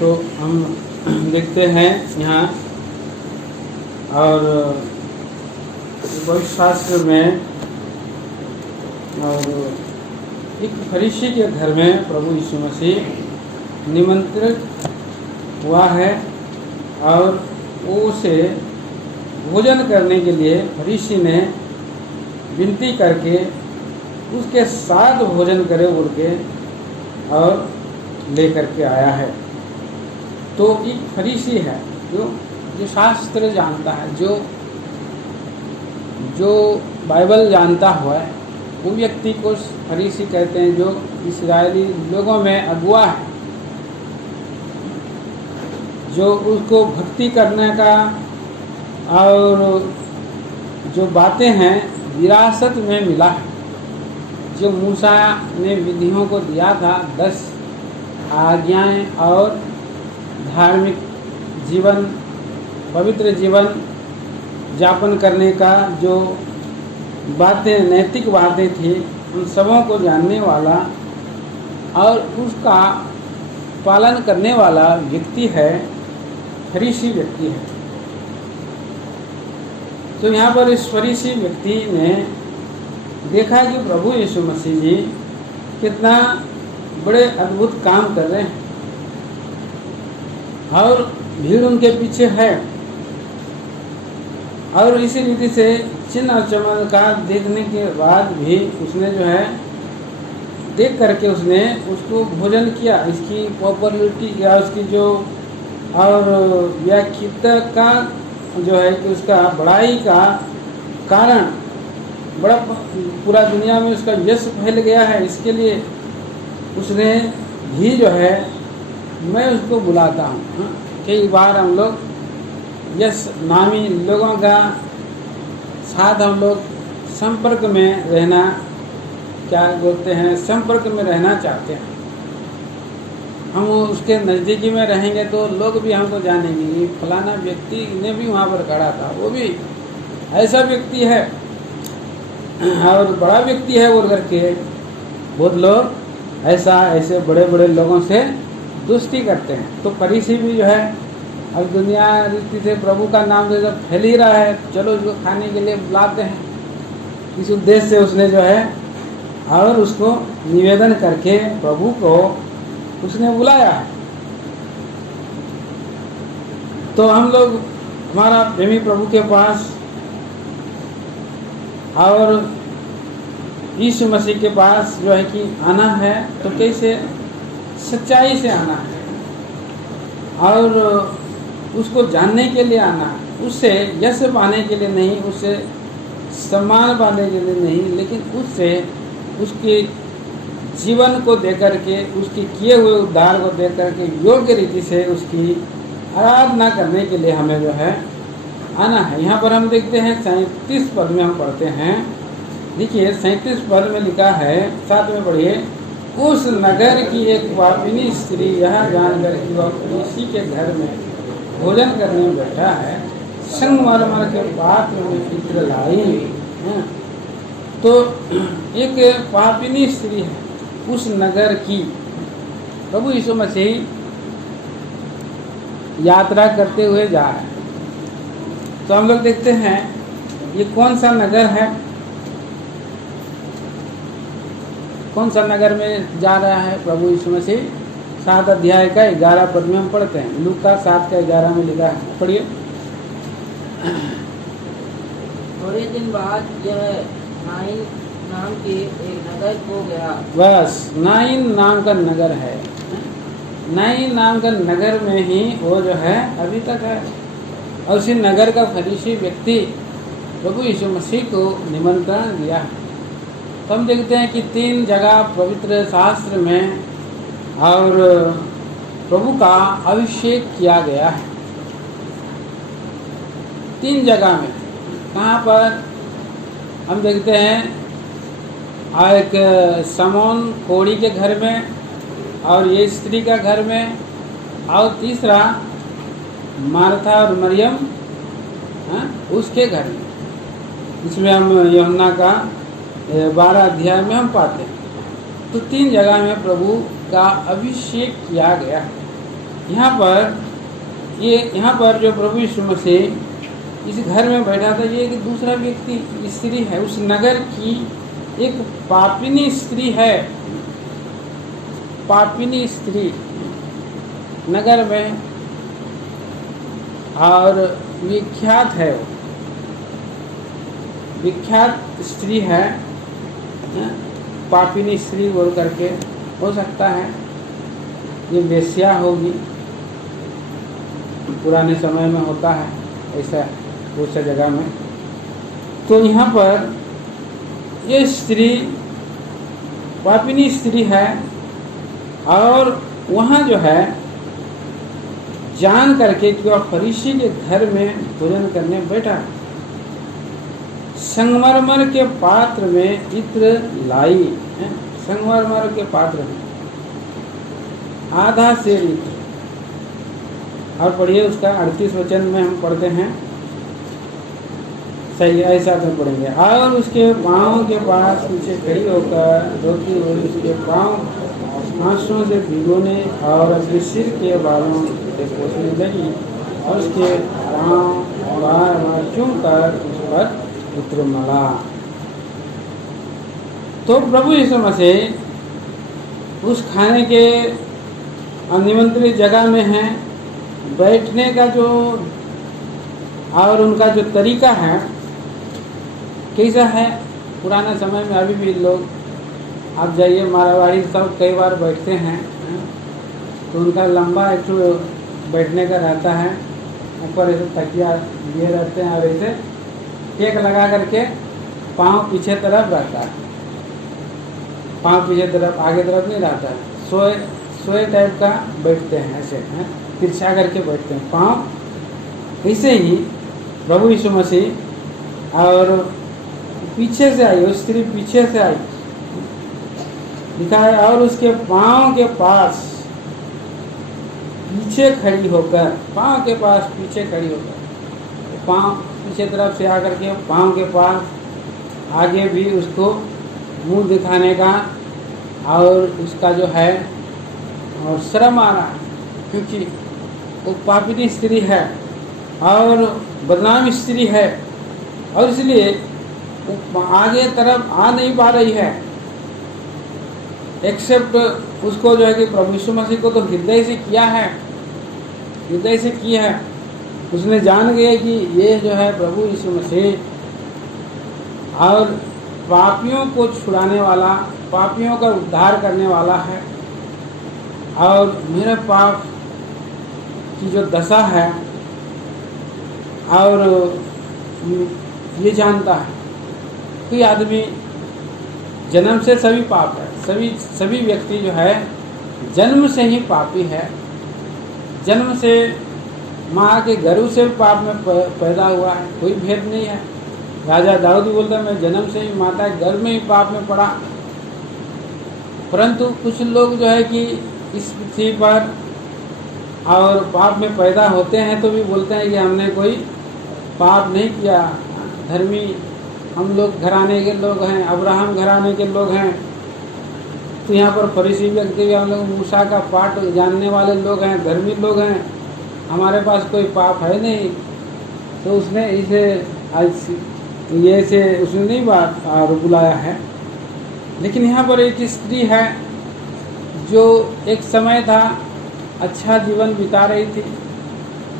तो हम देखते हैं यहाँ और पवित्र शास्त्र में, और एक फरीसी के घर में प्रभु यीशु मसीह निमंत्रित हुआ है और उसे भोजन करने के लिए फरीसी ने विनती करके उसके साथ भोजन करे बोल के और लेकर के आया है। तो एक फरीसी है जो शास्त्र जानता है, जो बाइबल जानता हुआ है, वो व्यक्ति को फरीसी कहते हैं, जो इस्राएली लोगों में अगुआ है, जो उसको भक्ति करने का और जो बातें हैं विरासत में मिला है। जो मूसा ने विधियों को दिया था, 10 आज्ञाएं और धार्मिक जीवन, पवित्र जीवन यापन करने का जो बातें, नैतिक बातें थी, उन सबों को जानने वाला और उसका पालन करने वाला व्यक्ति है, फरीसी व्यक्ति है। तो यहाँ पर इस फरीसी व्यक्ति ने देखा कि प्रभु यीशु मसीह जी कितना बड़े अद्भुत काम कर रहे हैं और भीड़ उनके पीछे है, और इसी रीति से चिन्ह और चमत्कार देखने के बाद भी उसने जो है देख करके उसने उसको भोजन किया। इसकी पॉपुलरिटी या उसकी जो और व्याख्या का जो है कि उसका बड़ाई का कारण बड़ा पूरा दुनिया में उसका यश फैल गया है। इसके लिए उसने भी जो है, मैं उसको बुलाता हूँ। कई बार हम लोग यश नामी लोगों का साथ हम लोग संपर्क में रहना, क्या बोलते हैं, संपर्क में रहना चाहते हैं। हम उसके नज़दीकी में रहेंगे तो लोग भी हमको जानेंगे, फलाना व्यक्ति ने भी वहाँ पर खड़ा था, वो भी ऐसा व्यक्ति है और बड़ा व्यक्ति है बोल करके बहुत लोग ऐसे बड़े बड़े लोगों से दोस्ती करते हैं। तो फरीसी भी जो है अब दुनिया रीति से प्रभु का नाम जो जब फैल ही रहा है, चलो इसको खाने के लिए बुलाते हैं। इस उद्देश्य से उसने जो है और उसको निवेदन करके प्रभु को उसने बुलाया है। तो हम लोग हमारा प्रेमी प्रभु के पास और यीशु मसीह के पास जो है कि आना है, तो कैसे सच्चाई से आना है और उसको जानने के लिए आना है। उससे यश पाने के लिए नहीं, उससे सम्मान पाने के लिए नहीं, लेकिन उससे उसके जीवन को देकर के, उसके किए हुए उद्धार को देकर के योग्य रीति से उसकी आराधना करने के लिए हमें जो है आना है। यहाँ पर हम देखते हैं 37 पद में हम पढ़ते हैं। देखिए 37 पद में लिखा है, साथ में पढ़िए। उस नगर की एक पापिनी स्त्री यह जानकर कि वह फरीसी के घर में भोजन करने में बैठा है, संगमरमर के पात्र में इत्र लाई। तो एक पापिनी स्त्री है उस नगर की। प्रभु यीशु मसीह यात्रा करते हुए जा रहे हैं। तो हम लोग देखते हैं ये कौन सा नगर है, कौन सा नगर में जा रहा है प्रभु यीशु मसीह। 7 अध्याय का 11 पद में हम पढ़ते हैं। लूका 7 का 11 में लिखा है, पढ़िए। थोड़े दिन बाद यह नाइन नाम के एक नगर को गया। बस नाइन नाम का नगर है। नाइन नाम का नगर में ही वो जो है अभी तक है। और उसी नगर का फरीसी व्यक्ति प्रभु यीशु मसीह को निमंत्रण दिया है। तो हम देखते हैं कि 3 जगह पवित्र शास्त्र में और प्रभु का अभिषेक किया गया है। 3 जगह में। कहाँ पर हम देखते हैं, एक समौन कोड़ी के घर में, और ये स्त्री का घर में, और तीसरा मार्था और मरियम उसके घर में। इसमें हम यूहन्ना का 12 अध्याय में हम पाते हैं। तो 3 जगह में प्रभु का अभिषेक किया गया है। यहाँ पर जो प्रभु यीशु मसीह इस घर में बैठा था, ये एक दूसरा व्यक्ति स्त्री है, उस नगर की एक पापिनी स्त्री है, पापिनी स्त्री नगर में, और विख्यात है, वो विख्यात स्त्री है, पापिनी स्त्री बोल करके, हो सकता है ये वेश्या होगी, पुराने समय में होता है ऐसा उस जगह में। तो यहाँ पर ये स्त्री पापिनी स्त्री है, और वहाँ जो है जान करके कि वह फरीसी के घर में भोजन करने बैठा, संगमरमर के पात्र में इत्र लाई, संगमरमर के पात्र में आधा सेर इत्र। और पढ़िए उसका 38 वचन में हम पढ़ते हैं, सही ऐसा तो पढ़ेंगे। और उसके पाँव के पास नीचे खड़ी होकर रोती हुई उसके पाँव आंसुओं से भिगोने और अपने सिर के बालों से पोंछने लगी, और उसके पाँव बार बार चूम कर उस पर इत्र मला। तो प्रभु यीशु मसीह उस खाने के निमंत्रित जगह में हैं, बैठने का जो और उनका जो तरीका है कैसा है। पुराने समय में अभी भी लोग, आप जाइए मारवाड़ी सब कई बार बैठते हैं, तो उनका लंबा एक बैठने का रहता है, ऊपर ऐसे तकिया लिए रहते हैं और ऐसे टेक लगा करके पाँव पीछे तरफ रहता है, पाँव पीछे तरफ, आगे तरफ नहीं रहता है, सोए टाइप का बैठते हैं, ऐसे हैं तिरछा करके बैठते हैं पाँव। ऐसे ही प्रभु यीशु मसीह, और पीछे से आई, वो स्त्री पीछे से आई, लिखा है, और उसके पाँव के पास पीछे खड़ी होकर, पाँव के पास पीछे खड़ी होकर, पाँव पीछे तरफ से आकर के पाँव के पास आगे भी उसको मुंह दिखाने का और उसका जो है और शर्म आ रहा है, क्योंकि वो पापिनी स्त्री है और बदनाम स्त्री है, और इसलिए वो आगे तरफ आ नहीं पा रही है, एक्सेप्ट उसको जो है कि प्रभु यीशु मसीह को तो हृदय से किया है, हृदय से किया है, उसने जान गया कि ये जो है प्रभु यीशु मसीह और पापियों को छुड़ाने वाला, पापियों का उद्धार करने वाला है, और मेरे पाप की जो दशा है और ये जानता है कि आदमी जन्म से सभी पाप है, सभी व्यक्ति जो है जन्म से ही पापी है, जन्म से माँ के गर्भ से पाप में पैदा हुआ है, कोई भेद नहीं है। राजा दाऊद बोलता है, मैं जन्म से ही माता के गर्भ में ही पाप में पड़ा। परंतु कुछ लोग जो है कि इस पृथ्वी पर और पाप में पैदा होते हैं तो भी बोलते हैं कि हमने कोई पाप नहीं किया, धर्मी हम लोग घराने के लोग हैं, अब्राहम घराने के लोग हैं। तो यहाँ पर फरीसी व्यक्ति भी, हम लोग मूसा का पाठ जानने वाले लोग हैं, धर्मी लोग हैं, हमारे पास कोई पाप है नहीं। तो उसने इसे ये से उसने नहीं बात बुलाया है। लेकिन यहाँ पर एक स्त्री है जो एक समय था अच्छा जीवन बिता रही थी,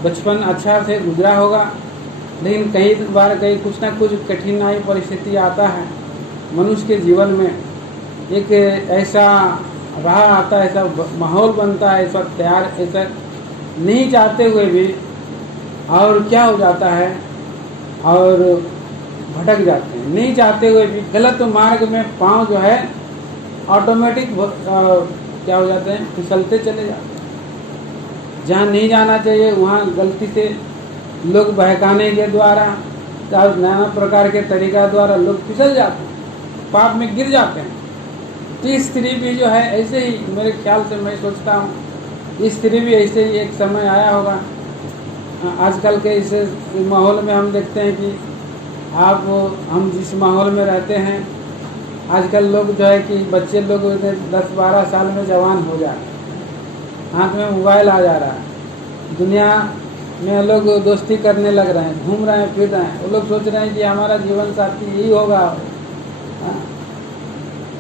बचपन अच्छा से गुजरा होगा, लेकिन कई बार कुछ ना कुछ कठिनाई परिस्थिति आता है मनुष्य के जीवन में, एक ऐसा राह आता है, ऐसा माहौल बनता है, ऐसा तैयार, ऐसा नहीं चाहते हुए भी, और क्या हो जाता है और भटक जाते हैं, नहीं चाहते हुए भी गलत मार्ग में पाँव जो है ऑटोमेटिक क्या हो जाते हैं, फिसलते चले जाते हैं। जहाँ नहीं जाना चाहिए वहाँ गलती से लोग बहकाने के द्वारा, नाना प्रकार के तरीका द्वारा लोग फिसल जाते हैं, पाप में गिर जाते हैं। तो स्त्री भी जो है ऐसे ही, मेरे ख्याल से मैं सोचता हूँ स्त्री भी ऐसे ही एक समय आया होगा। आजकल के इस माहौल में हम देखते हैं कि हम जिस माहौल में रहते हैं, आजकल लोग जो है कि बच्चे लोग 10-12 साल में जवान हो जाते हैं, हाथ में मोबाइल आ जा रहा है, दुनिया में लोग दोस्ती करने लग रहे हैं, घूम रहे हैं, फिर रहे हैं। वो लोग सोच रहे हैं कि हमारा जीवन साथी यही होगा, हाँ,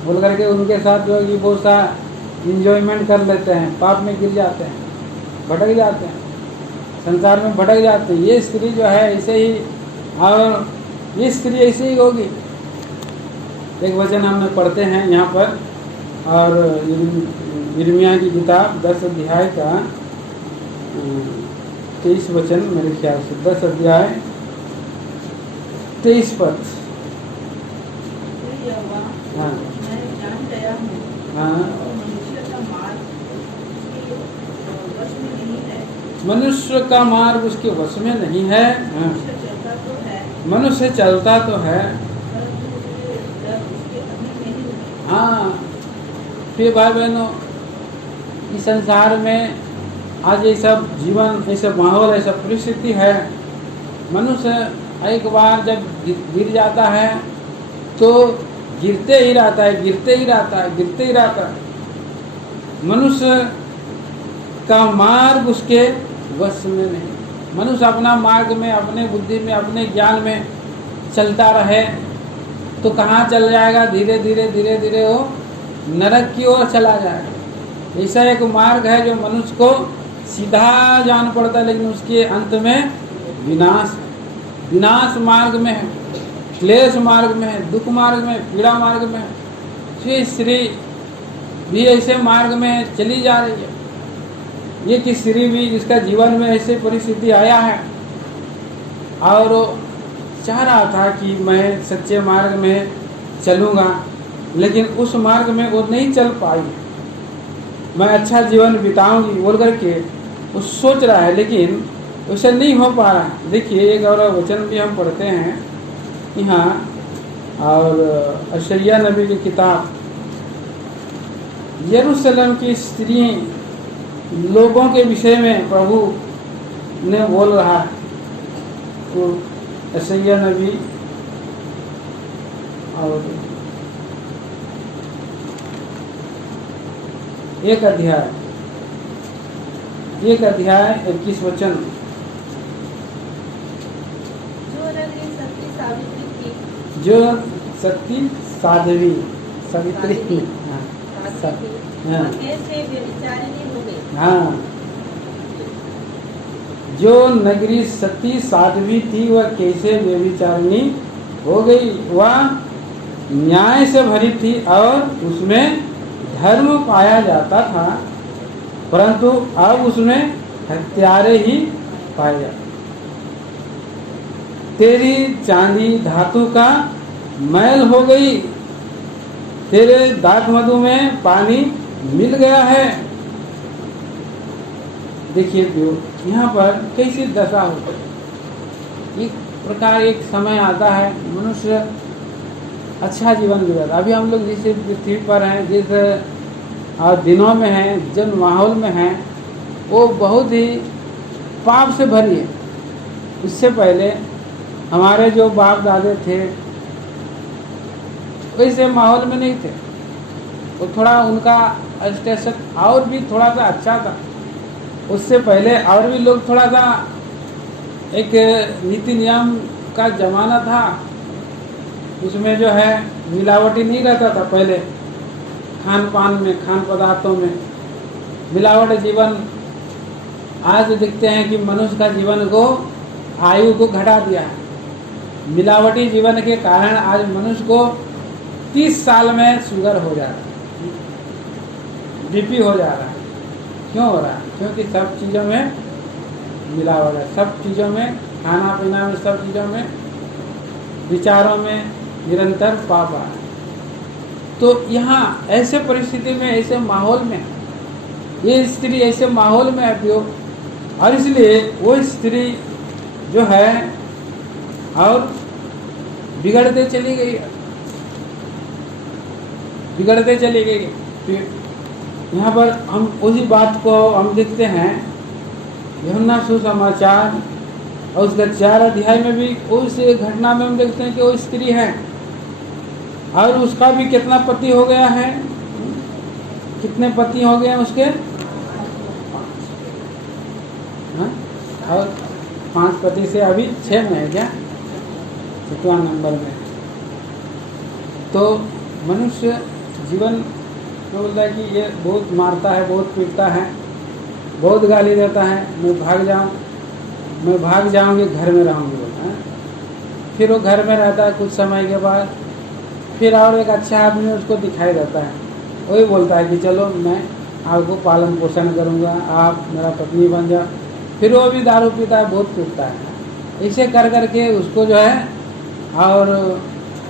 बोल करके उनके साथ जो है कि बहुत सा इंजॉयमेंट कर लेते हैं, पाप में गिर जाते हैं, भटक जाते हैं, संसार में भटक जाते हैं। ये स्त्री जो है ऐसे ही, और ये स्त्री ऐसे ही होगी। एक वचन हमने पढ़ते हैं यहाँ पर, और यिर्मयाह की किताब 10 अध्याय का 23 वचन, मेरे ख्याल से 10 अध्याय 23 पद। हाँ हाँ, मनुष्य का मार्ग उसके वश में नहीं है। हाँ, मनुष्य चलता तो है। हाँ, फिर भाई बहनों, इस संसार में आज ये सब जीवन, ऐसा माहौल, ऐसा परिस्थिति है। मनुष्य एक बार जब गिर जाता है तो गिरते ही रहता है, गिरते ही रहता है, गिरते ही रहता है। मनुष्य का मार्ग उसके वश में नहीं। मनुष्य अपना मार्ग में, अपने बुद्धि में, अपने ज्ञान में चलता रहे तो कहाँ चल जाएगा? धीरे धीरे धीरे धीरे वो नरक की ओर चला जाएगा। ऐसा एक मार्ग है जो मनुष्य को सीधा जान पड़ता है, लेकिन उसके अंत में विनाश है। विनाश मार्ग में है, क्लेश मार्ग में है, दुख मार्ग में, पीड़ा मार्ग में है। ये स्त्री भी ऐसे मार्ग में चली जा रही है। ये कि स्त्री भी, जिसका जीवन में ऐसे परिस्थिति आया है और चाह रहा था कि मैं सच्चे मार्ग में चलूँगा, लेकिन उस मार्ग में वो नहीं चल पाई। मैं अच्छा जीवन बिताऊंगी बोल करके वो सोच रहा है, लेकिन वैसा नहीं हो पा रहा है। देखिए, एक और वचन भी हम पढ़ते हैं यहाँ, और यशायाह नबी की किताब, यरूशलेम की स्त्री लोगों के विषय में प्रभु ने बोल रहा है। तो यशायाह नबी और 1 अध्याय 21 वचन। जो सती साध्वी, सावित्री, हाँ, जो नगरी सती साध्वी थी वह कैसे व्यभिचारिणी हो गई। वह न्याय से भरी थी और उसमें धर्म पाया जाता था, परंतु अब उसमें हत्यारे ही पाए जाते। तेरी चांदी धातु का मैल हो गई, तेरे दाख मधु में पानी मिल गया है। देखिए यहाँ पर कैसी दशा होती है। एक प्रकार एक समय आता है, मनुष्य अच्छा जीवन गुजारता। अभी हम लोग जिस पृथ्वी पर हैं, जिस दिनों में हैं, जिन माहौल में हैं, वो बहुत ही पाप से भरी है। इससे पहले हमारे जो बाप दादे थे वैसे माहौल में नहीं थे। वो थोड़ा उनका स्टेटस और भी थोड़ा सा अच्छा था। उससे पहले और भी लोग थोड़ा सा, एक नीति नियम का जमाना था, उसमें जो है मिलावटी नहीं रहता था। पहले खान पान में, खान पदार्थों में मिलावट जीवन। आज देखते हैं कि मनुष्य का जीवन को, आयु को घटा दिया है। मिलावटी जीवन के कारण आज मनुष्य को 30 साल में शुगर हो जा रहा है, बीपी हो जा रहा है। क्यों हो रहा है? क्योंकि सब चीज़ों में मिलावट है, सब चीज़ों में, खाना पीना में, सब चीज़ों में, विचारों में निरंतर पाप आ रहा है। तो यहाँ ऐसे परिस्थिति में, ऐसे माहौल में ये स्त्री ऐसे माहौल में है, और इसलिए वो स्त्री जो है और बिगड़ते चली गई, बिगड़ते चली गई। फिर यहाँ पर हम उसी बात को हम देखते हैं यूहन्ना सुसमाचार और उसका 4 अध्याय में भी उस घटना में हम देखते हैं कि वो स्त्री है और उसका भी कितना पति हो गया है, कितने पति हो गए हैं उसके? और 5 पति से अभी 6 में है क्या, 6वां नंबर में। तो मनुष्य जीवन में बोलता है कि ये बहुत मारता है, बहुत पीटता है, बहुत गाली देता है, मैं भाग जाऊंगी, घर में रहूंगी बोलता है। फिर वो घर में रहता है, कुछ समय के बाद फिर और एक अच्छा आदमी उसको दिखाई देता है, वही बोलता है कि चलो मैं आपको पालन पोषण करूंगा, आप मेरा पत्नी बन जाओ। फिर वो भी दारू पीता है, बहुत पीटता है। ऐसे कर करके उसको जो है, और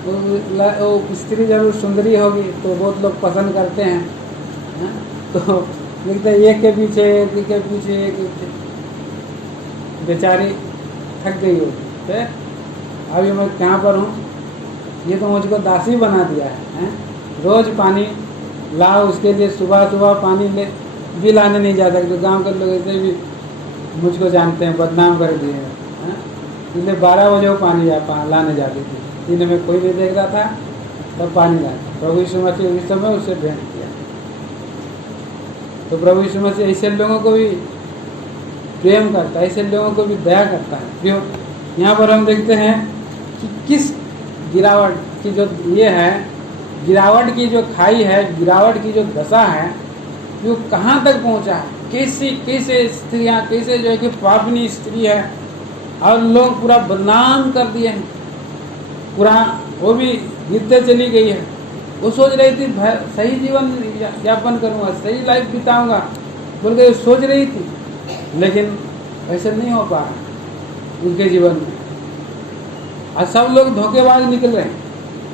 वो स्त्री जरूर सुंदरी होगी तो बहुत लोग पसंद करते हैं, तो देखते एक के पीछे एक बेचारी थक गई होगी, फिर अभी मैं कहाँ पर हूँ, ये तो मुझको दासी बना दिया है? रोज़ पानी लाओ उसके लिए, सुबह पानी भी लाने नहीं जा सकते। गांव के लोग ऐसे भी मुझको जानते हैं, बदनाम कर दिए हैं। इसलिए 12 बजे वो पानी लाने जाती थी, दिन में कोई नहीं देख रहा था, तब पानी लाता। प्रभु यीशु मसीह उस समय उससे भेंट किया। तो प्रभु यीशु मसीह ऐसे लोगों को भी प्रेम करता है, ऐसे लोगों को भी दया करता है। क्यों? यहाँ पर हम देखते हैं कि किस गिरावट की जो ये है, गिरावट की जो खाई है, गिरावट की जो दशा है, वो कहाँ तक पहुँचा है। कैसे स्त्रियाँ, कैसे जो है कि पापनी स्त्री है, और लोग पूरा बदनाम कर दिए हैं, पूरा वो भी गिरते चली गई है। वो सोच रही थी सही जीवन यापन करूँगा, सही लाइफ बिताऊँगा बोल के सोच रही थी, लेकिन ऐसे नहीं हो पा रहा उनके जीवन में, और सब लोग धोखेबाज निकल रहे हैं।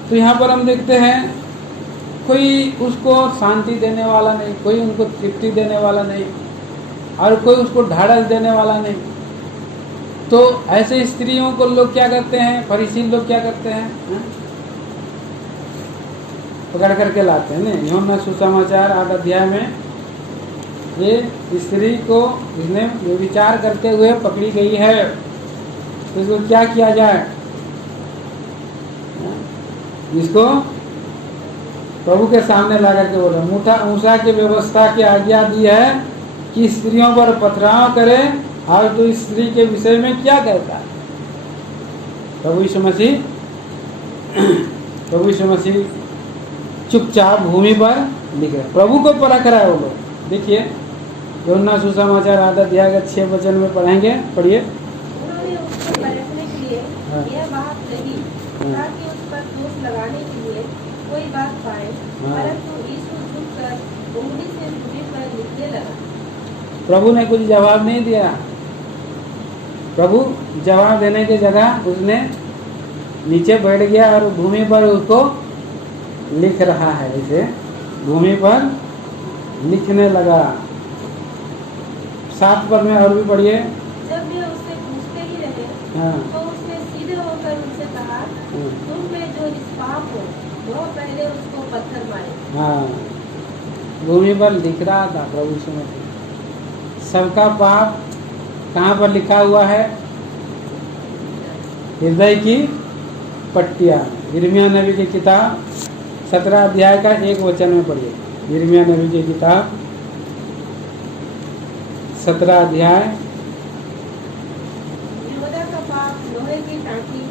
तो यहाँ पर हम देखते हैं कोई उसको शांति देने वाला नहीं, कोई उनको तृप्ति देने वाला नहीं, और कोई उसको ढाढ़स देने वाला नहीं। तो ऐसे स्त्रियों को लोग क्या करते हैं, फरीसी लोग क्या करते हैं, पकड़ करके लाते हैं। नहीं, यूहन्ना सुसमाचार 8 अध्याय में ये स्त्री को इसने विचार करते हुए पकड़ी गई है, तो इसको क्या किया जाए। इसको प्रभु के सामने ला करके बोला, मूसा की व्यवस्था की आज्ञा दी है कि स्त्रियों पर पथराव करे, और तो स्त्री के विषय में क्या कहता है। प्रभु यीशु मसीह चुपचाप भूमि पर लिख रहे, प्रभु को परख रहा है वो लोग। देखिए यूहन्ना सुसमाचार 8 अध्याय का 6 वचन में पढ़ेंगे, पढ़िए। उन्होंने उसको परखने के लिए यह बात कही ताकि उस पर दोष लगाने के लिए कोई बात पाए, परंतु यीशु झुककर उंगली से भूमि पर लिखने लगा। प्रभु ने कुछ जवाब नहीं दिया। प्रभु जवाब देने की जगह उसने नीचे बैठ गया और भूमि पर उसको लिख रहा है, इसे भूमि पर लिखने लगा। 7 पद में और भी पढ़िए। जब वे उससे पूछते ही रहे, तो उसने सीधे होकर उनसे कहा, तुम में जो निष्पाप हो वह पहले उसको पत्थर मारे। हाँ, भूमि पर लिख रहा था प्रभु यीशु मसीह। सबका पाप कहाँ पर लिखा हुआ है? हृदय की पट्टियाँ। यिर्मयाह नबी की किताब 17 अध्याय का 1 वचन में पढ़िए। यिर्मयाह नबी की किताब 17 अध्याय। यहूदा का पाप लोहे की टांकी,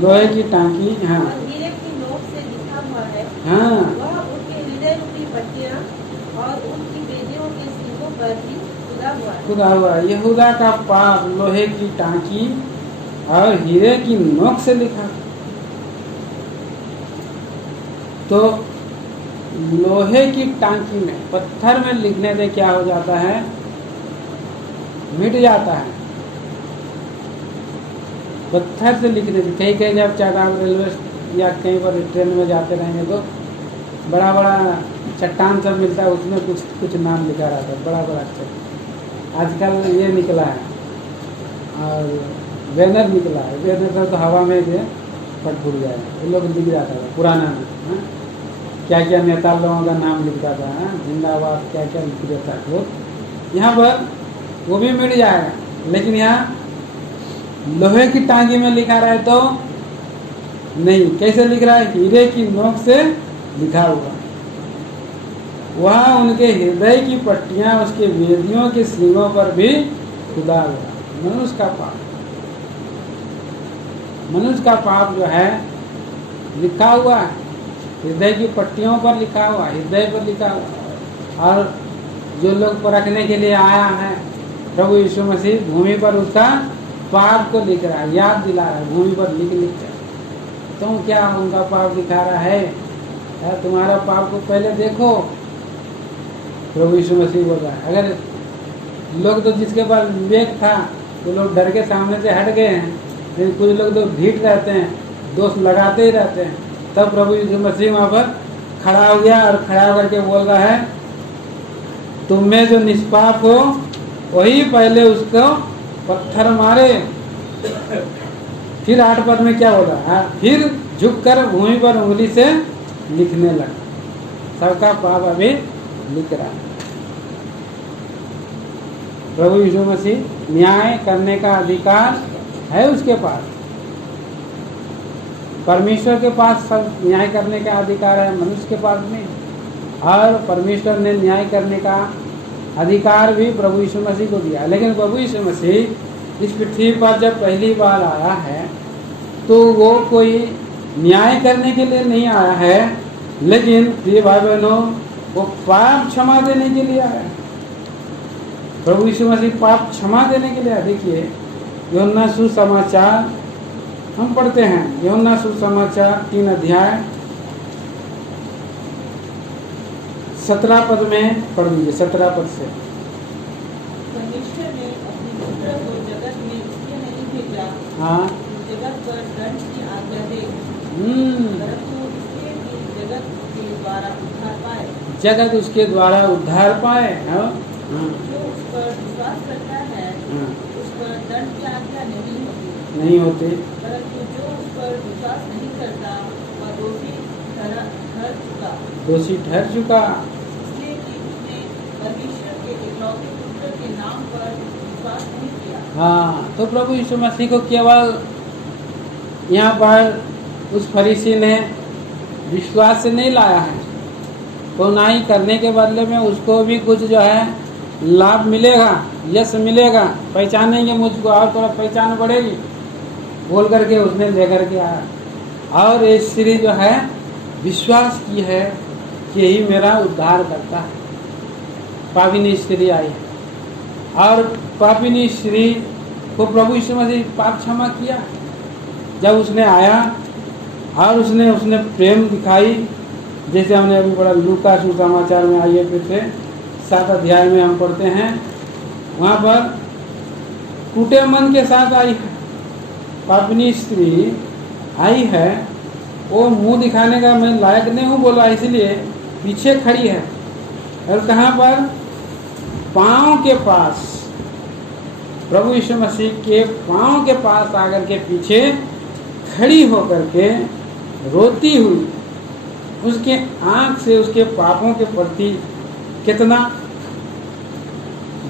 लोहे की टांकी, हाँ, और हीरे की नोक से लिखा हुआ है। हाँ, वह उनके हृदय रूपी पट्टियाँ और उनकी बेदियों के सींगों पर भी खुदा हुआ है। यहूदा का पाप लोहे की टांकी और हीरे की नोक से लिखा। तो लोहे की टांकी में, पत्थर में लिखने से क्या हो जाता है? मिट जाता है। पत्थर से लिखने से कहीं जब चढ़ाव रेलवे या कहीं पर ट्रेन में जाते रहेंगे तो बड़ा बड़ा चट्टान सब मिलता है, उसमें कुछ नाम लिखा रहता है, बड़ा बड़ा अक्षर। आजकल ये निकला है और बैनर निकला है, बैनर तो हवा में से फट फूट जाएगा। ये लोग लिख जाता था पुराना में, क्या क्या नेता लोगों का नाम लिखता था, जिंदाबाद क्या क्या लिख देता है लोग। यहाँ पर वो भी मिट जाएगा, लेकिन यहाँ लोहे की टांगी में लिखा रहा है तो नहीं। कैसे लिख रहा है? हीरे की नोक से लिखा हुआ। वहाँ उनके हृदय की पट्टियाँ उसके वेदियों के सींगों पर भी खुदा हुआ। मनुष्य का पाप। मनुष्य का पाप जो है लिखा हुआ है, हृदय की पट्टियों पर लिखा हुआ, हृदय पर लिखा हुआ। और जो लोग परखने के लिए आया है, प्रभु यीशु मसीह भूमि पर उसका पाप को लिख रहा है, याद दिला रहा है, भूमि पर लिख लिख कर। तुम क्या उनका पाप दिखा रहा है? यार तुम्हारा पाप को पहले देखो। प्रभु यीशु मसीह बोल रहा है। अगर लोग तो जिसके पास विवेक था तो लोग डर के सामने से हट गए हैं, लेकिन कुछ लोग तो ढीठ रहते हैं, दोष लगाते ही रहते हैं। तब प्रभु यीशु मसीह वहाँ पर खड़ा हो गया और खड़ा करके बोल रहा है, तुम में जो निष्पाप हो वही पहले उसको पत्थर मारे। फिर 8 पद में क्या बोला? फिर झुककर भूमि पर उंगली से लिखने लगा। सबका पाप अभी लिख रहा है। प्रभु यीशु मसीह न्याय करने का अधिकार है उसके पास। परमेश्वर के पास सब न्याय करने का अधिकार है, मनुष्य के पास नहीं। और परमेश्वर ने न्याय करने का अधिकार भी प्रभु यीशु मसीह को दिया। लेकिन प्रभु यीशु मसीह इस पृथ्वी पर जब पहली बार आया है तो वो कोई न्याय करने के लिए नहीं आया है, लेकिन प्रिय भाई बहनों वो पाप क्षमा देने के लिए आया है। प्रभु यीशु मसीह पाप क्षमा देने के लिए आया। देखिए यूहन्ना सुसमाचार हम पढ़ते हैं, यूहन्ना सुसमाचार 3 अध्याय 17 पद में पढ़ दीजिए। 17 पद से। परमेश्वर ने अपने पुत्र को जगत में इसलिए नहीं भेजा हाँ जगत पर दंड की आज्ञा दे, परंतु इसलिए कि जगत के द्वारा उद्धार पाए। जगत उसके द्वारा उद्धार पाए। हाँ? जो उस पर विश्वास करता है उस पर दंड की आज्ञा नहीं होती, परंतु जो उस पर विश्वास नहीं करता वह दोषी ठहर चुका। इसलिए कि उसने परमेश्वर के इकलौते पुत्र के नाम पर विश्वास नहीं किया। हाँ, तो प्रभु यीशु मसीह को केवल यहाँ पर उस फरीसी ने विश्वास से नहीं लाया है, तो ना ही करने के बदले में उसको भी कुछ जो है लाभ मिलेगा, यश मिलेगा, पहचानेंगे मुझको और थोड़ा पहचान बढ़ेगी बोल करके उसने लेकर के आया। और ये स्त्री जो है विश्वास की है कि यही मेरा उद्धार करता है। पापिनी स्त्री आई और पापिनी स्त्री को प्रभु यीशु मसीह पाप क्षमा किया। जब उसने आया और उसने प्रेम दिखाई, जैसे हमने अभी पढ़ा लूका सुसमाचार में, आइए फिर से 7 अध्याय में हम पढ़ते हैं। वहाँ पर टूटे मन के साथ आई है पापिनी स्त्री आई है। वो मुंह दिखाने का मैं लायक नहीं हूँ बोला, इसलिए पीछे खड़ी है। और कहाँ पर? पाँव के पास, प्रभु यीशु मसीह के पाँव के पास आकर के पीछे खड़ी होकर के रोती हुई, उसके आँख से उसके पापों के प्रति कितना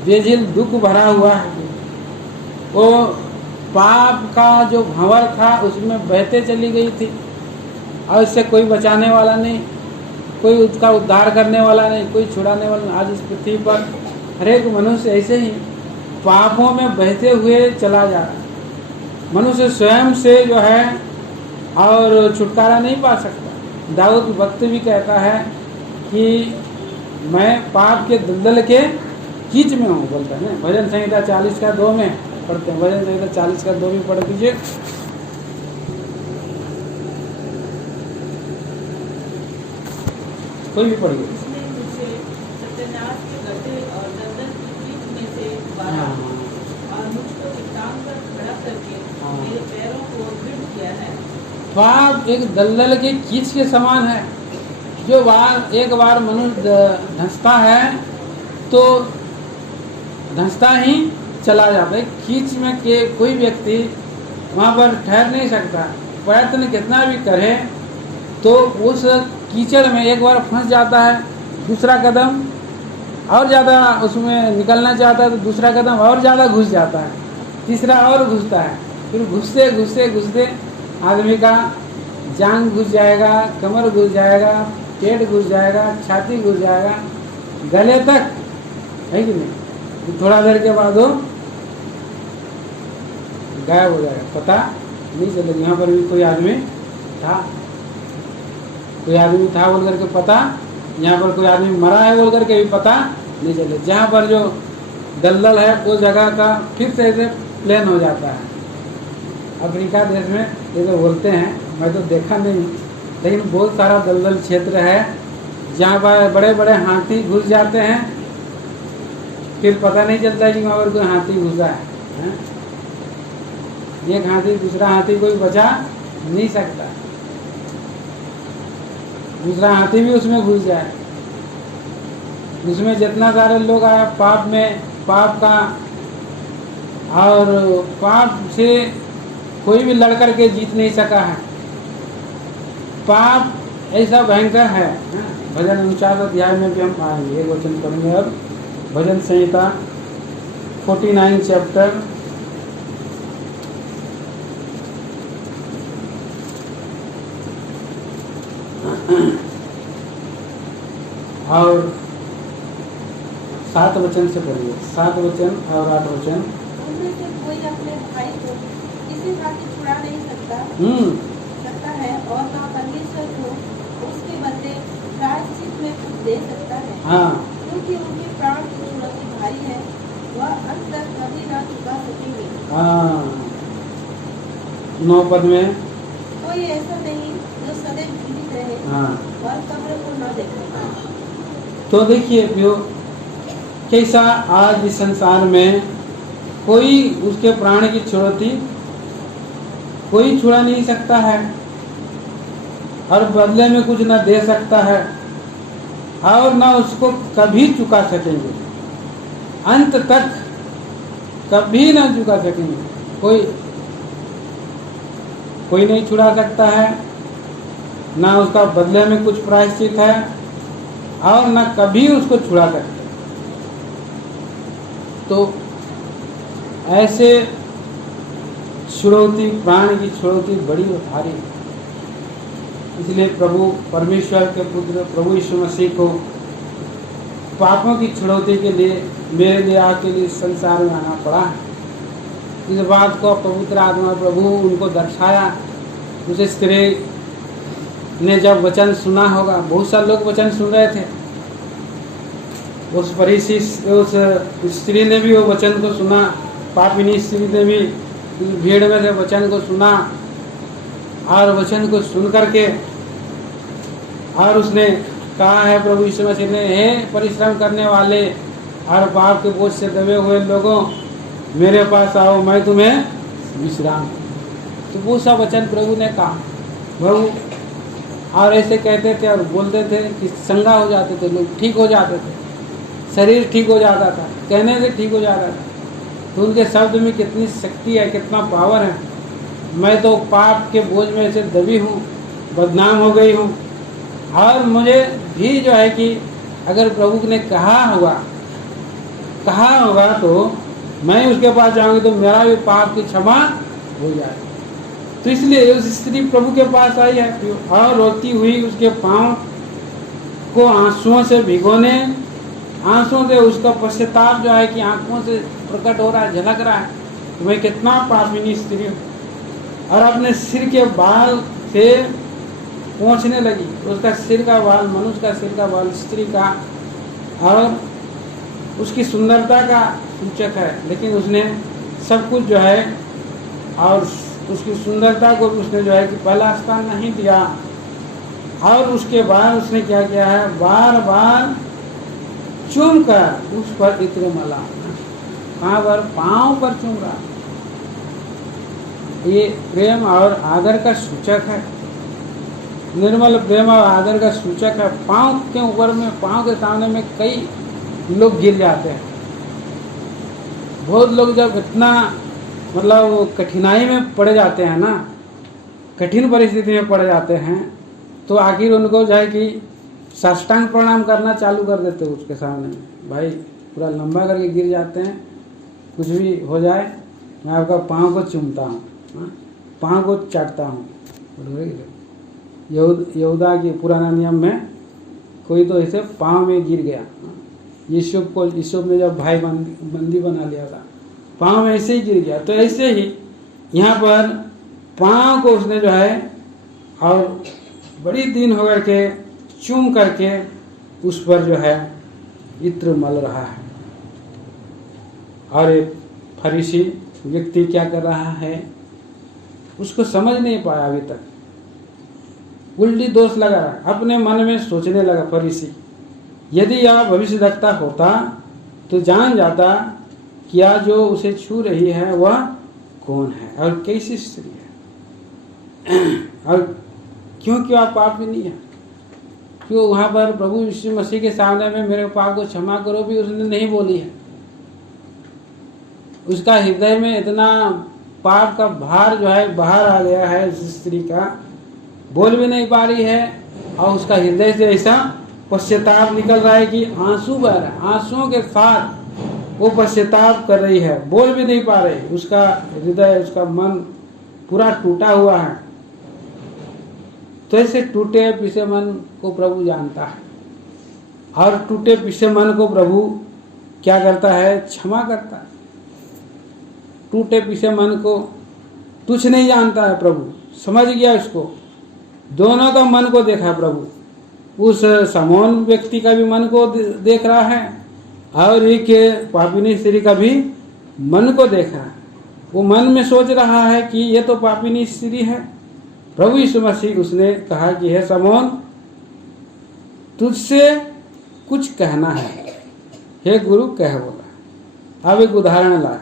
बेझिल दुख भरा हुआ है। वो पाप का जो भंवर था उसमें बहते चली गई थी और इससे कोई बचाने वाला नहीं, कोई उसका उद्धार करने वाला नहीं, कोई छुड़ाने वाला नहीं। आज इस पृथ्वी पर हर एक मनुष्य ऐसे ही पापों में बहते हुए चला जा रहा है। मनुष्य स्वयं से जो है और छुटकारा नहीं पा सकता। दाऊद भक्त भी कहता है कि मैं पाप के दलदल के कीच में हूँ, बोलता है ना। भजन संहिता 40 का 2 में पढ़ते हैं। भजन संहिता 40 का 2 भी पढ़ दीजिए। कोई भी पढ़िए। उसने मुझे सत्यानाश के गड्ढे और दलदल की कीच में से उबारा और मुझको एक टांग पर खड़ा करके मेरे पैरों को दृढ़ किया है। पाप एक दलदल के कीच के समान है। जो एक बार मनुष्य धंसता है तो धंसता ही चला जाता है। कीच में के कोई व्यक्ति वहाँ पर ठहर नहीं सकता, प्रयत्न कितना भी करे तो उस कीचड़ में एक बार फंस जाता है, दूसरा कदम और ज़्यादा उसमें निकलना चाहता है तो दूसरा कदम और ज़्यादा घुस जाता है, तीसरा और घुसता है। फिर घुसते घुसते घुसते आदमी का जांग घुस जाएगा, कमर घुस जाएगा, पेट घुस जाएगा, छाती घुस जाएगा, गले तक, है कि नहीं? थोड़ा देर के बाद वो गायब हो जाएगा, पता नहीं चलेगा। यहाँ पर भी कोई आदमी था बोल करके पता, यहाँ पर कोई आदमी मरा है बोल करके भी पता नहीं चले। जहाँ पर जो दलदल है वो जगह का फिर से ऐसे प्लेन हो जाता है। अफ्रीका देश में ये तो बोलते हैं, मैं तो देखा नहीं, लेकिन बहुत सारा दलदल क्षेत्र है जहाँ पर बड़े बड़े हाथी घुस जाते हैं, फिर पता नहीं चलता कि वहाँ पर कोई हाथी घुसा है। एक हाथी दूसरा हाथी कोई बचा नहीं सकता, दूसरा हाथी भी उसमें घुस जाए। उसमें जितना सारे लोग आए पाप का, और पाप से कोई भी लड़ करके जीत नहीं सका है। पाप ऐसा भयंकर है। भजन 49 अध्याय में भी हम आएंगे, एक वचन पढ़ेंगे। और भजन संहिता 49 चैप्टर और 7 वचन से पढ़िए, 7 वचन और 8 वचन। उनमें से कोई अपने भाई को किसी भांति छुड़ा नहीं सकता है, और ना परमेश्वर को उसके बदले प्रायश्चित में कुछ दे सकता है। हाँ, क्योंकि उनके प्राण की चुनौती भारी है, वह अंत तक कभी ना चुका सकेंगे। हाँ, 9 पद में कोई ऐसा नहीं जो सदैव जीवित रहे हाँ। और कब्र को न देखे। तो देखिए कैसा आज इस संसार में कोई उसके प्राण की चुनौती कोई छुड़ा नहीं सकता है, और बदले में कुछ न दे सकता है, और न उसको कभी चुका सकेंगे, अंत तक कभी न चुका सकेंगे। कोई नहीं छुड़ा सकता है, ना उसका बदले में कुछ प्रायश्चित है, और ना कभी उसको छुड़ा सकते। तो ऐसे छुड़ौती, प्राण की छुड़ौती बड़ी भारी। इसलिए प्रभु परमेश्वर के पुत्र प्रभु यीशु मसीह को पापों की छुड़ौती के लिए मेरे लिए आपके लिए संसार में आना पड़ा है। इस बात को पवित्र आत्मा प्रभु उनको दर्शाया। उस स्त्री ने जब वचन सुना होगा, बहुत सारे लोग वचन सुन रहे थे, उस स्त्री ने भी वो वचन को सुना, पापिनी स्त्री ने भी भीड़ में से वचन को सुना, और वचन को सुन करके और उसने कहा है प्रभु यीशु मसीह ने, हे परिश्रम करने वाले और पाप के बोझ से दबे हुए लोगों, मेरे पास आओ, मैं तुम्हें विश्राम। तो वो सब वचन प्रभु ने कहा प्रभु, और ऐसे कहते थे और बोलते थे कि चंगा हो जाते थे लोग, ठीक हो जाते थे, शरीर ठीक हो जाता था, कहने से ठीक हो जाता था। तो उनके शब्द में कितनी शक्ति है, कितना पावर है। मैं तो पाप के बोझ में से दबी हूँ, बदनाम हो गई हूँ, और मुझे भी जो है कि अगर प्रभु ने कहा होगा तो मैं उसके पास जाऊंगी तो मेरा भी पाप की क्षमा हो जाए। तो इसलिए उस स्त्री प्रभु के पास आई है, और रोती हुई उसके पाँव को आंसुओं से भिगोने, आंसुओं से उसका पश्चाताप जो है कि आंखों से प्रकट हो रहा है, झलक रहा है, तो मैं कितना पापिनी स्त्री हूँ। और अपने सिर के बाल से पहुँचने लगी, उसका सिर का बाल, मनुष्य का सिर का बाल स्त्री का, और उसकी सुंदरता का सूचक है, लेकिन उसने सब कुछ जो है, और उसकी सुंदरता को उसने जो है कि पहला स्थान नहीं दिया। और उसके बाद उसने क्या किया है, बार बार चूम कर उस पर इत्र मला, कहाँ पर, पाँव पर चूम रहा। ये प्रेम और आदर का सूचक है, निर्मल प्रेम और आदर का सूचक है। पाँव के ऊपर में, पाँव के सामने में कई लोग गिर जाते हैं। बहुत लोग जब इतना मतलब कठिनाई में पड़ जाते हैं ना, कठिन परिस्थिति में पड़ जाते हैं, तो आखिर उनको जो है कि साष्टांग प्रणाम करना चालू कर देते हैं उसके सामने। भाई पूरा लंबा करके गिर जाते हैं, कुछ भी हो जाए मैं आपका पाँव को चूमता हूँ, पाँव को चाटता हूँ। यहूदा के पुराना नियम में कोई तो ऐसे पाँव में गिर गया, यूसुफ ने जब भाई बंदी बना लिया था, पाँव में ऐसे ही गिर गया। तो ऐसे ही यहाँ पर पाँव को उसने जो है और बड़ी दिन हो करके चूम करके उस पर जो है इत्र मल रहा है। और एक फरीसी व्यक्ति क्या कर रहा है, उसको समझ नहीं पाया अभी तक, उल्टी दोष लगा रहा है, अपने मन में सोचने लगा फरीसी, यदि यह भविष्यद्वक्ता होता तो जान जाता कि यह जो उसे छू रही है वह कौन है और कैसी स्त्री है और क्यों आप पाप भी नहीं है। क्यों वहाँ पर प्रभु यीशु मसीह के सामने में मेरे पाप को क्षमा करो भी उसने नहीं बोली है। उसका हृदय में इतना पाप का भार जो है बाहर आ गया है, उस स्त्री का बोल भी नहीं पा रही है और उसका हृदय से ऐसा पश्चाताप निकल रहा है कि आंसू बह रहा है, आंसुओं के साथ वो पश्चाताप कर रही है, बोल भी नहीं पा रही। उसका हृदय, उसका मन पूरा टूटा हुआ है। तो ऐसे टूटे पीछे मन को प्रभु जानता है और टूटे पीछे मन को प्रभु क्या करता है, क्षमा करता है। टूटे पीछे मन को तुच्छ नहीं जानता है प्रभु, समझ गया उसको, दोनों का मन को देखा प्रभु, उस समौन व्यक्ति का भी मन को देख रहा है और एक पापिनी स्त्री का भी मन को देख रहा है। वो मन में सोच रहा है कि ये तो पापिनी स्त्री है। प्रभु यीशु मसीह उसने कहा कि हे समौन, तुझसे कुछ कहना है। हे गुरु कह बोला। अब एक उदाहरण लाया।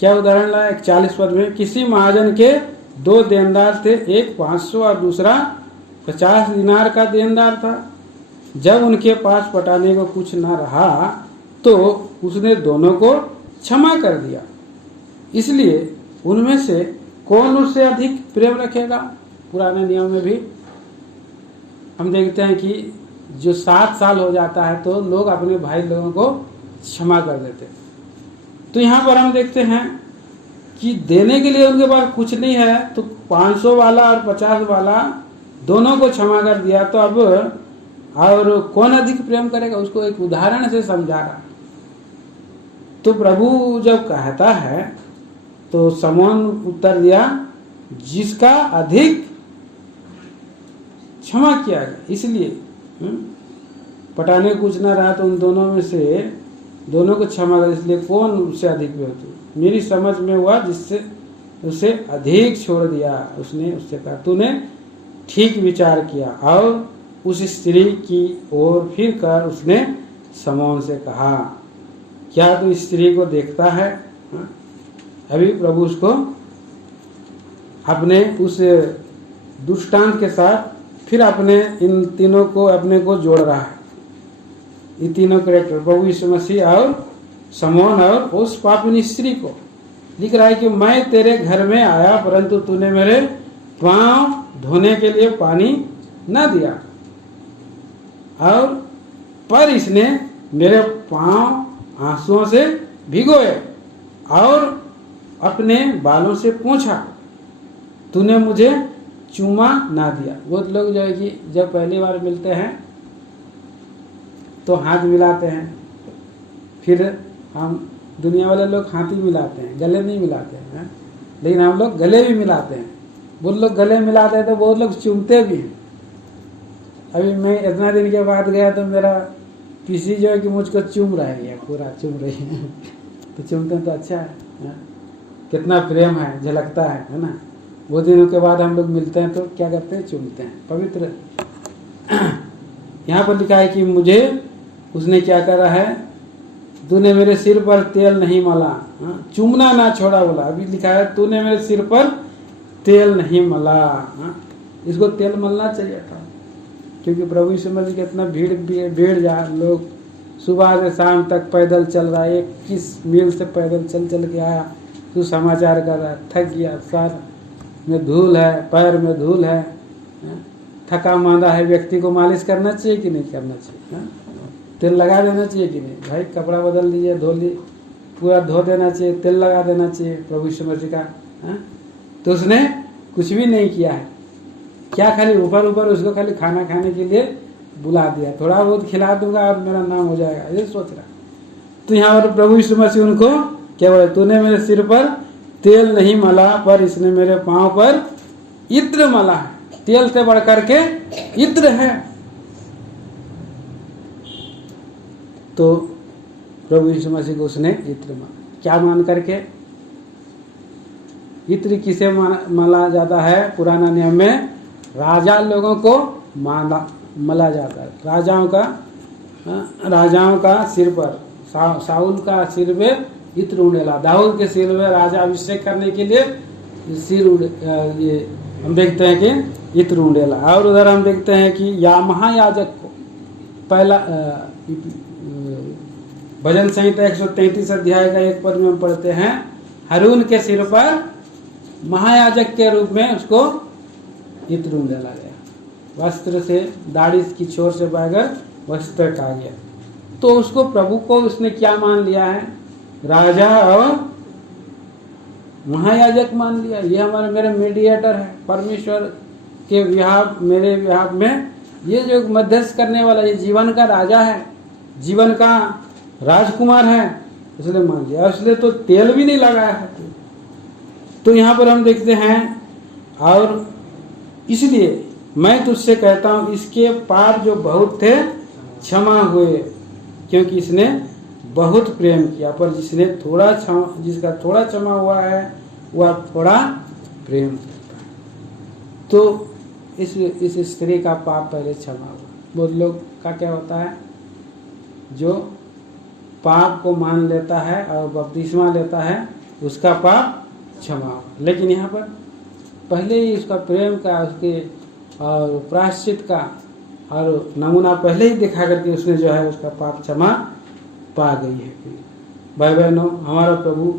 क्या उदाहरण लाया? 41 पद में, किसी महाजन के 2 देनदार थे, एक 500 और दूसरा 50 दिनार का देनदार था। जब उनके पास पटाने को कुछ न रहा तो उसने दोनों को क्षमा कर दिया। इसलिए उनमें से कौन उससे अधिक प्रेम रखेगा? पुराने नियम में भी हम देखते हैं कि जो 7 साल हो जाता है तो लोग अपने भाई लोगों को क्षमा कर देते। तो यहाँ पर हम देखते हैं कि देने के लिए उनके पास कुछ नहीं है तो 500 वाला और 50 वाला दोनों को क्षमा कर दिया। तो अब और कौन अधिक प्रेम करेगा, उसको एक उदाहरण से समझा रहा। तो प्रभु जब कहता है तो समौन उत्तर दिया, जिसका अधिक क्षमा किया गया। इसलिए पटाने कुछ ना रहा तो उन दोनों में से दोनों को क्षमा कर, इसलिए कौन उससे अधिक होती। मेरी समझ में हुआ जिससे उसे अधिक छोड़ दिया। उसने उससे कहा, तूने ठीक विचार किया। और उस स्त्री की ओर फिर कर उसने समौन से कहा, क्या तू स्त्री को देखता है? अभी प्रभु उसको अपने उस दृष्टांत के साथ फिर अपने इन तीनों को अपने को जोड़ रहा है। ये तीनों कैरेक्टर, प्रभु यीशु मसीह और समौन और उस पापिनी स्त्री को लिख रहा है कि मैं तेरे घर में आया परंतु तूने मेरे पांव धोने के लिए पानी न दिया, और पर इसने मेरे पांव आंसुओं से भिगोए और अपने बालों से पोंछा, तूने मुझे चूमा ना दिया। बहुत लोग जो है कि जब पहली बार मिलते हैं तो हाथ मिलाते हैं, फिर हम दुनिया वाले लोग हाथ ही मिलाते हैं, गले नहीं मिलाते हैं, लेकिन हम लोग गले भी मिलाते हैं। बहुत लोग गले मिलाते हैं तो बहुत लोग चूमते भी हैं। अभी मैं इतना दिन के बाद गया तो मेरा किसी जो है कि मुझको चूम रहा है, पूरा चूम रही है तो चूमते हैं तो अच्छा है, कितना प्रेम है, झलकता है ना। वो दिनों के बाद हम लोग मिलते हैं तो क्या करते हैं, चूमते हैं, पवित्र। यहाँ पर लिखा है कि मुझे उसने क्या करा है, तूने मेरे सिर पर तेल नहीं मला, चूमना ना छोड़ा बोला। अभी लिखा है तूने मेरे सिर पर तेल नहीं मला। इसको तेल मलना चाहिए था, क्योंकि प्रभु यीशु मसीह के इतना भीड़ जा, लोग सुबह से शाम तक पैदल चल रहा है, 21 मील से पैदल चल के आया, तू समाचार कर रहा है, थक गया, सर में धूल है, पैर में धूल है, थका मांदा है, व्यक्ति को मालिश करना चाहिए कि नहीं करना चाहिए? तेल लगा देना चाहिए कि नहीं? भाई कपड़ा बदल दीजिए, धो ली, पूरा धो देना चाहिए, तेल लगा देना चाहिए प्रभु यीशु मसीह का। तो उसने कुछ भी नहीं किया है, क्या खाली ऊपर उसको खाली खाना खाने के लिए बुला दिया, थोड़ा बहुत खिला दूंगा और मेरा नाम हो जाएगा, ये सोच रहा। तो यहाँ पर प्रभु यीशु मसीह उनको क्या बोले, तूने मेरे सिर पर तेल नहीं मला, पर इसने मेरे पांव पर इत्र मला है। तेल से बढ़ करके इत्र है। तो प्रभु यीशु मसीह को उसने इत्र माना। क्या मान करके? इत्र किसे मला जाता है? पुराना नियम में राजा लोगों को मला जाता है। राजाओं का सिर पर, साउल का सिर में इत्र उड़ेला, दाऊद के सिर में राजा अभिषेक करने के लिए ये हम देखते हैं कि इत्र उड़ेला। और उधर हम देखते हैं कि या महायाजक को पहला भजन संहिता 133 अध्याय का 1 पद में हम पढ़ते हैं, हारून के सिर पर महायाजक के रूप में उसको इत्र उड़ेला गया। वस्त्र से दाढ़ी की छोर से बहकर वस्त्र कहा गया। तो उसको प्रभु को उसने क्या मान लिया है? राजा और महायाजक मान लिया। ये हमारे मेरे मीडिएटर है परमेश्वर के विवाह, मेरे विवाह में ये जो मध्यस्थ करने वाला, ये जीवन का राजा है, जीवन का राजकुमार है, इसलिए मान लिया। इसलिए तो तेल भी नहीं लगाया है। तो यहाँ पर हम देखते हैं, और इसलिए मैं तुझसे कहता हूँ इसके पाप जो बहुत थे क्षमा हुए, क्योंकि इसने बहुत प्रेम किया। पर जिसका थोड़ा क्षमा हुआ है वह थोड़ा प्रेम करता है। तो इस स्त्री का पाप पहले क्षमा हुआ। बहुत लोग का क्या होता है, जो पाप को मान लेता है और बपतिस्मा लेता है उसका पाप क्षमा हुआ। लेकिन यहाँ पर पहले ही उसका प्रेम का, उसके और प्रायश्चित का और नमूना पहले ही दिखा करके उसने जो है उसका पाप क्षमा पा गई है। भाई बहनों, हमारा प्रभु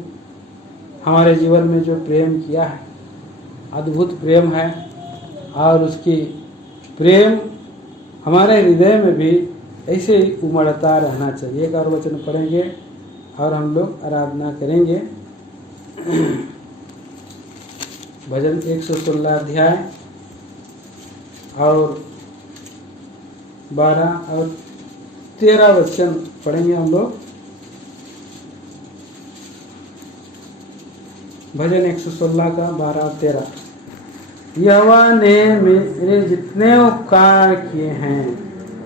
हमारे जीवन में जो प्रेम किया है, अद्भुत प्रेम है, और उसकी प्रेम हमारे हृदय में भी ऐसे ही उमड़ता रहना चाहिए। एक और वचन पढ़ेंगे और हम लोग आराधना करेंगे। भजन 116 अध्याय और 12 और 13 वचन पढ़ेंगे हम लोग। भजन 116 का 12 और 13। यहोवा ने मेरे जितने उपकार किए हैं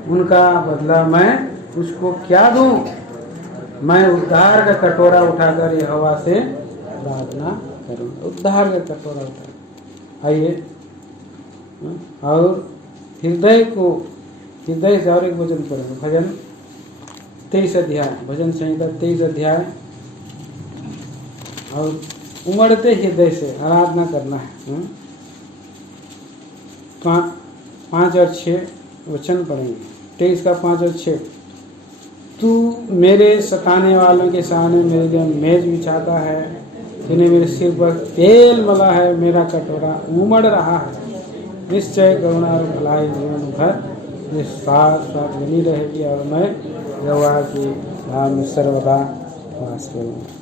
उनका बदला मैं उसको क्या दूं? मैं उद्धार का कटोरा उठाकर यहोवा से प्रार्थना करूंगा। उद्धार का कटोरा उठा, आइए। और हृदय से और एक वचन पढ़ेंगे। भजन 23 अध्याय, भजन संहिता 23 अध्याय, और उमड़ते हृदय से आराधना करना है। 5 और 6 वचन पढ़ेंगे। 23 का 5 और 6। तू मेरे सताने वालों के सामने मेरे लिए मेज बिछाता है, तूने मेरे सिर पर तेल मला है, मेरा कटोरा उमड़ रहा है। निश्चय करुणा और भलाई जीवन भर मेरे साथ बनी रहेगी, और मैं यहोवा की नाम में सर्वदा वास करूँगा।